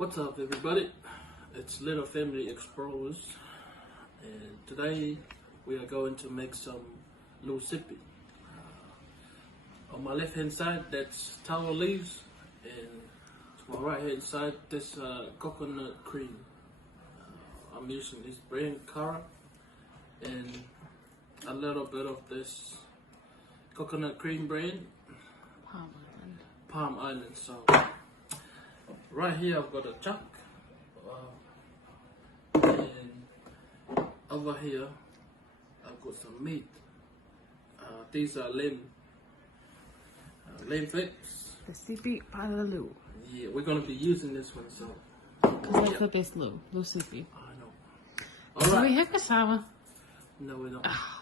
What's up, everybody? It's Little Family Explorers, and today we are going to make some Sipi. On my left hand side, that's taro leaves, and to my right hand side, this coconut cream. I'm using this brand Cara, and a little bit of this coconut cream brand, Palm Island. So right here I've got a chuck, and over here I've got some meat. These are lamb flakes. The Sipi Palalu. Yeah, we're gonna be using this one, so. Because that's the best Lu Sipi. I know. Do Alright. we have cassava? No, we don't. Oh.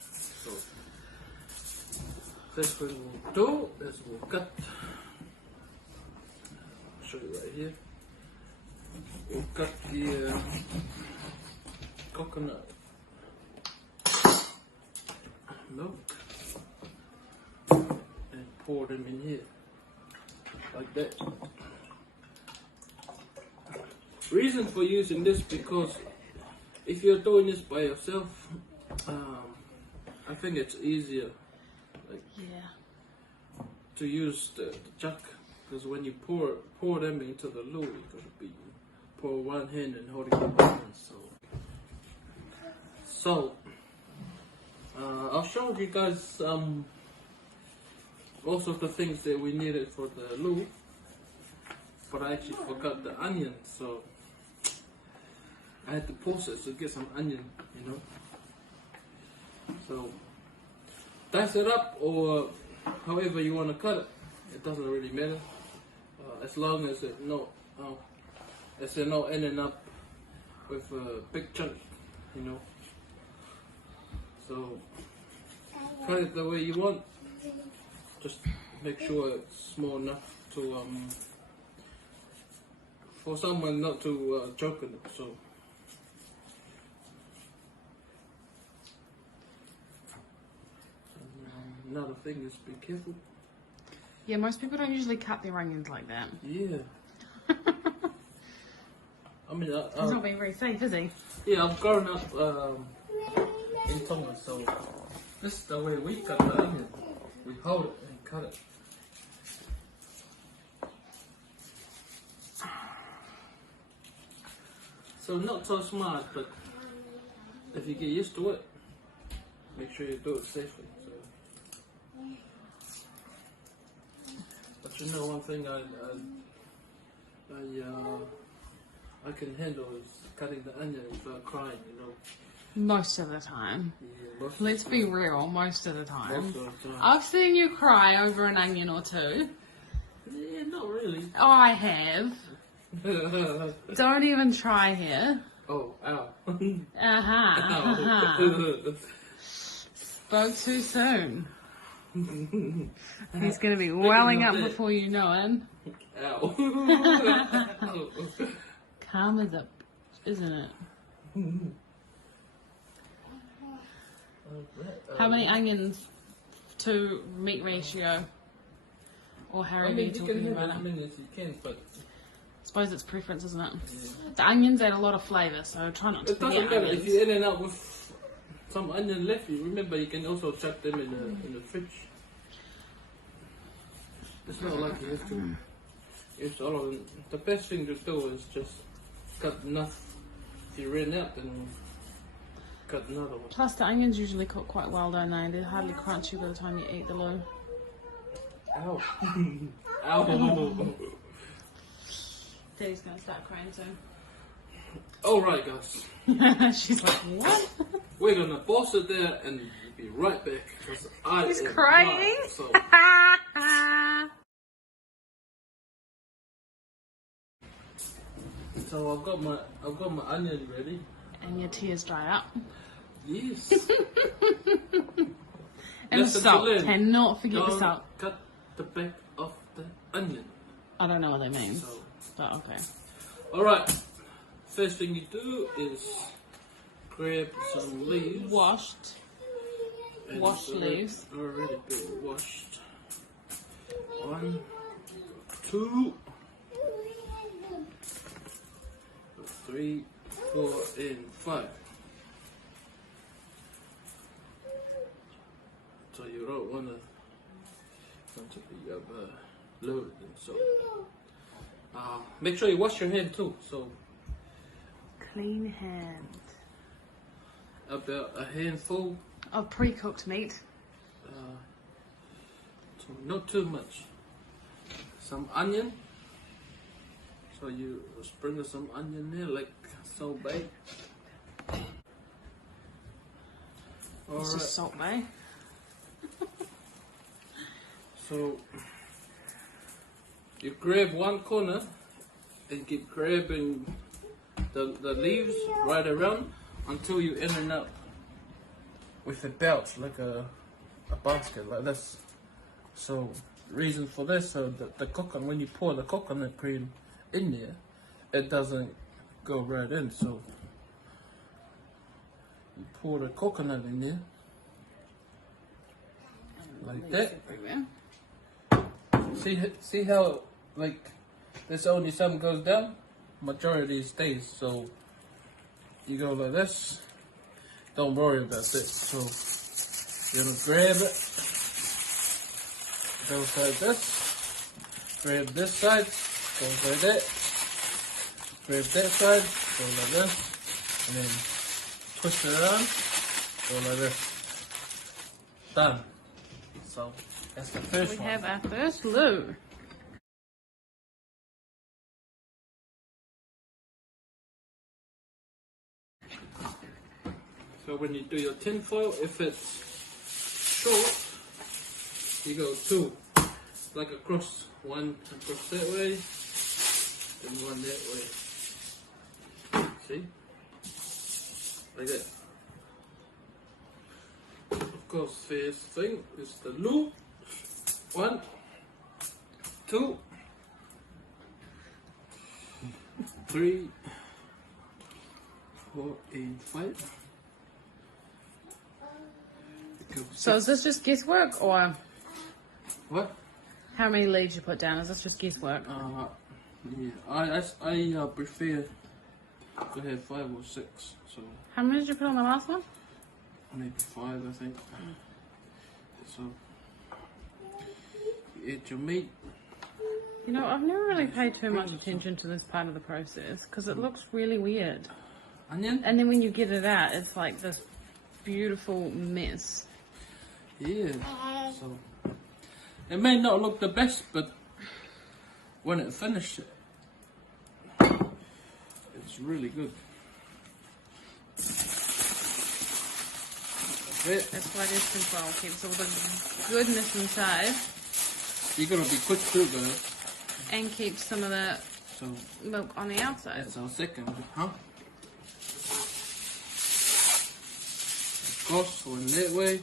So, first thing we'll do is we'll cut. I'll show you right here. We'll cut the coconut milk and pour them in here like that. Reason for using this, because if you're doing this by yourself, I think it's easier, like, to use the chuck, because when you pour them into the loo, you gotta be pour one hand and holding the other hand. So I'll show you guys most of the things that we needed for the loo, but I actually forgot the onion, so I had to process to get some onion, you know. So dice it up, or however you want to cut it. It doesn't really matter, as long as it's not ending up with a big chunk, you know. So cut it the way you want. Just make sure it's small enough to for someone not to choke on it. So. Another thing is be careful. Yeah, most people don't usually cut their onions like that. Yeah. I mean, he's not being very safe, is he? Yeah, I've grown up in Tonga, so this is the way we cut the onion. We hold it and cut it. So not so smart, but if you get used to it, make sure you do it safely. So. But you know, one thing I can handle is cutting the onion without crying, you know. Most of the time. Yeah, Let's be real, most of the time. Most of the time. I've seen you cry over an onion or two. Yeah, not really. I have. Don't even try here. Oh, ow. Ow. Spoke too soon. He's going to be welling up before you know it. Ow. Calm as a, isn't it? How many onions to meat ratio? Or how are you talking about it? As many as you can, but I suppose it's preference, isn't it? Yeah. The onions add a lot of flavour, so try not to forget onions. It doesn't matter if you end up with some onion left. You remember, you can also chuck them in the fridge. It's not like you have to use all of them. The best thing to do is just cut enough. If you ran out, then cut another one. Plus, the onions usually cook quite well, don't they? They're hardly crunchy by the time you eat the loo. Ow. Ow. Daddy's going to start crying soon. Alright, guys. She's like, what? We're going to pause it there and be right back. He's crying. Live, so. So I've got my onion ready. And your tears dry up. Yes. And the salt. Cannot forget the salt. Cut the back of the onion. I don't know what that means. But okay. Alright. First thing you do is grab some leaves. Washed leaves. Already been washed. 1, 2, 3, 4, and 5. So you don't want to be loaded. So make sure you wash your hand too. So Clean hand. about a handful. Of pre-cooked meat. So not too much. Some onion. So you sprinkle some onion there, like so big. It's just salt, mate. So you grab one corner and keep grabbing the leaves right around until you end up with a belt, like a basket like this. So reason for this, so that the coconut, when you pour the coconut cream in there, it doesn't go right in. So you pour the coconut in there like that. See how, like, this only some goes down, majority stays. So you go like this, don't worry about that. So you're gonna grab it, goes like this, grab this side, goes like that, grab that side, go like this, and then twist it around, go like this. Done. So that's the first one. We have our first loo. So when you do your tin foil, if it's short, you go 2, like across, one across that way, and one that way. See? Like that. Of course, first thing is the loo. 1, 2, 3, 4, and 5. So is this just guesswork, or What? how many leaves you put down? Is this just guesswork? Yeah, I prefer to have 5 or 6. So How many did you put on the last one? maybe 5, I think. So you add your meat. You know, I've never really paid too much attention to this part of the process because it looks really weird. Onion? And then when you get it out, it's like this beautiful mess. Yeah. So it may not look the best, but when it finishes, it's really good. That's why this control keeps all the goodness inside You gotta be quick too, guys. and keeps some of the So milk on the outside. that's our second, huh? Of course, one that way,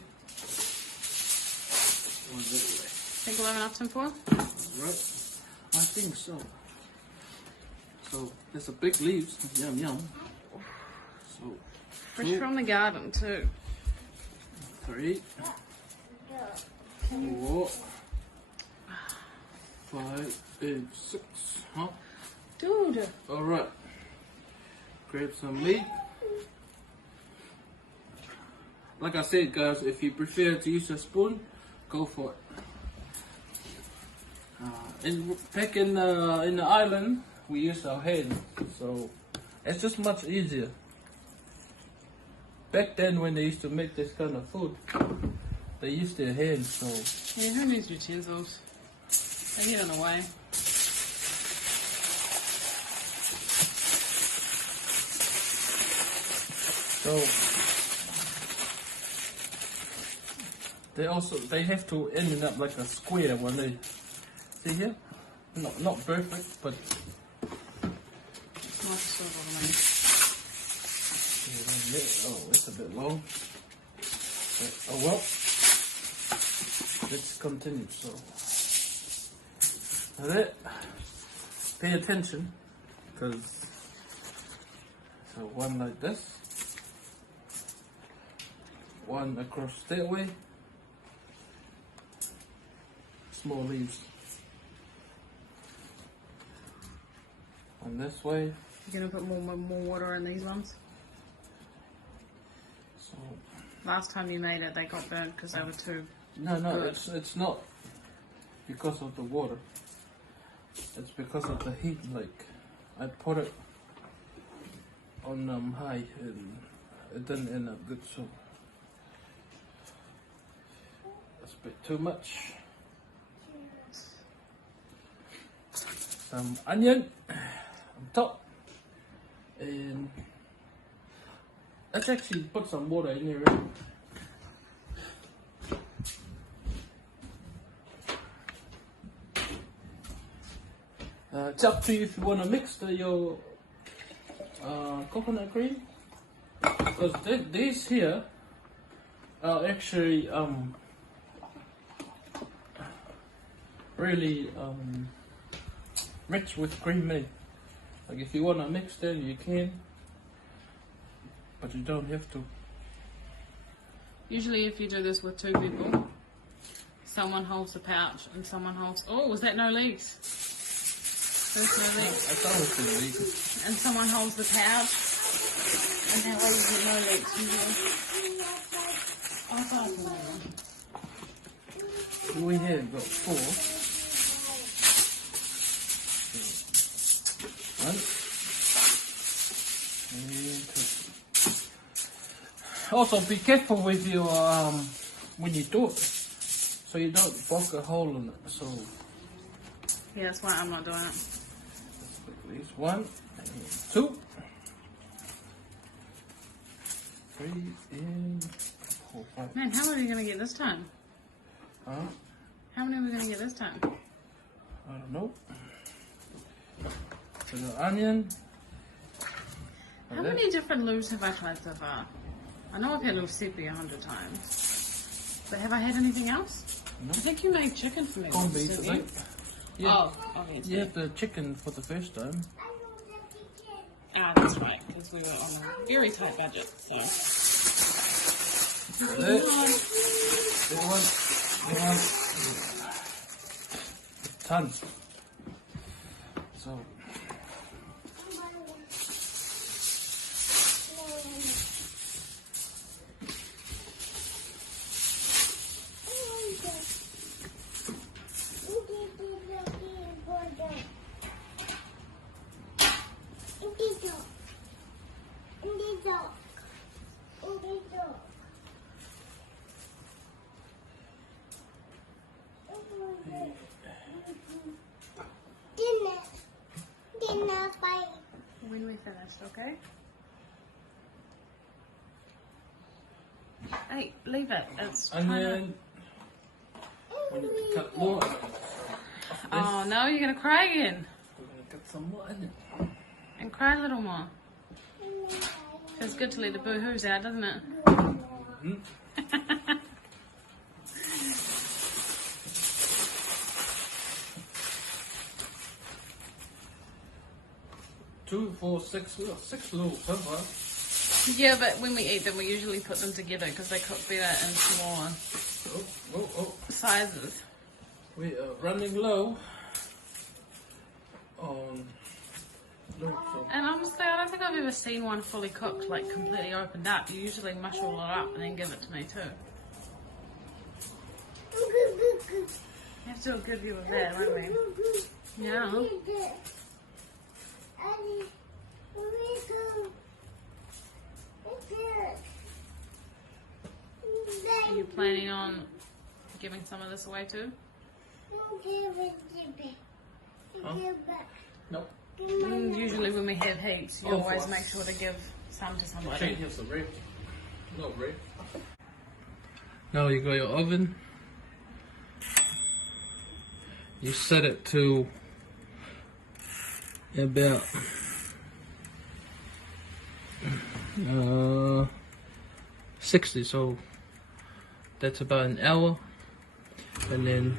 one that way. Think we'll have enough tin foil? Right? I think so. So there's a big leaves, yum yum. So Fresh from the garden too. 3, 4, 5, and 6, huh? Dude. Alright. Grab some meat. Like I said, guys, if you prefer to use a spoon, go for it. Back in the island, we use our hand, so it's just much easier. Back then, when they used to make this kind of food, they used their hands. So Yeah, who needs utensils? They get in the way. they have to end up like a square when they see here. Not perfect, but oh, it's a bit long. Oh well. Let's continue. So that, pay attention, because so one like this, one across that way, small leaves, one this way, You're gonna put more water in these ones. So Last time you made it, they got burnt because they were too. no, good. it's not because of the water. It's because of the heat. Like I put it on high and it didn't end up good. So it's a bit too much. Some onion on top, and let's actually put some water in here. It's up to you if you want to mix your coconut cream, because these here are actually really rich with cream milk. Like if you want to mix them, you can, but you don't have to. Usually, if you do this with 2 people, someone holds the pouch and someone holds. Oh, was that no legs? There's no legs. I thought it was good legs. And someone holds the pouch, and that way you get no leaks usually. I thought it was So we have got 4. One and 2. Also, be careful with your when you do it, so you don't poke a hole in it. So yeah, that's why I'm not doing it. at least 1 and 2, 3 and 4, 5. Man, how many are we gonna get this time? Huh? How many are we gonna get this time? I don't know. So the onion. How many different loos have I tried so far? I know I've had little Sipi 100 times. But have I had anything else? No. I think you made chicken for me. Corned once, beef, I didn't you? think. Yeah. Oh, okay. You had the chicken for the first time. Ah, that's right, because we were on a very tight budget, so. That one. Tons. So. When we finished, okay? Hey, leave it. It's And trying then we need to cut more. Oh no, you're gonna cry again. We're gonna cut some more onion. And cry a little more. Feels good to let the boo-hoos out, doesn't it? Mm-hmm. 2, 4, 6. We got 6 little so far. Yeah, but when we eat them, we usually put them together because they cook better in smaller sizes. We are running low on loaves. And honestly, I don't think I've ever seen one fully cooked, like completely opened up. You usually mush all it up and then give it to me too. We have to do a good view of that, won't we? Yeah. Are you planning on giving some of this away too? Huh? Nope. Usually when we have heaps, you always make sure to give some to somebody. Here's the red. No red. Now you got your oven. You set it to about 60, so that's about an hour. And then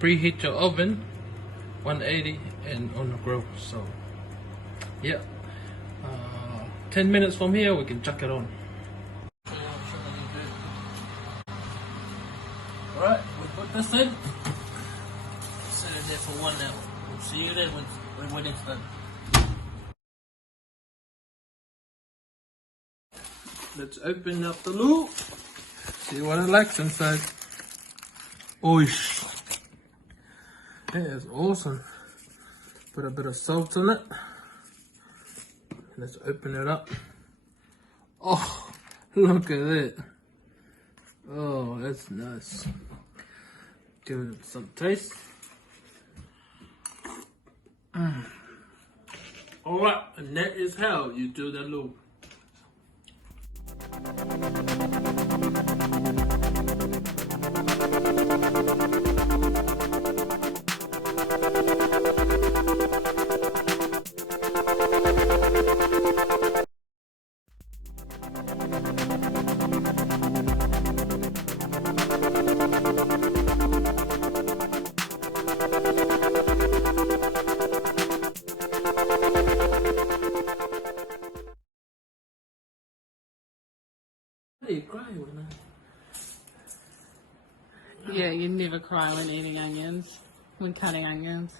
preheat your oven 180 and on the grill. So yeah, 10 minutes from here we can chuck it on. Alright, we put this in. Set it there for 1 hour. We'll see you then when it's done. let's open up the loo. See what it likes inside. Oish. It is awesome. Put a bit of salt in it. Let's open it up. Oh, look at it. Oh, that's nice. Give it some taste. Alright, and that is how you do the loo. You cry when Yeah, you never cry when eating onions, when cutting onions.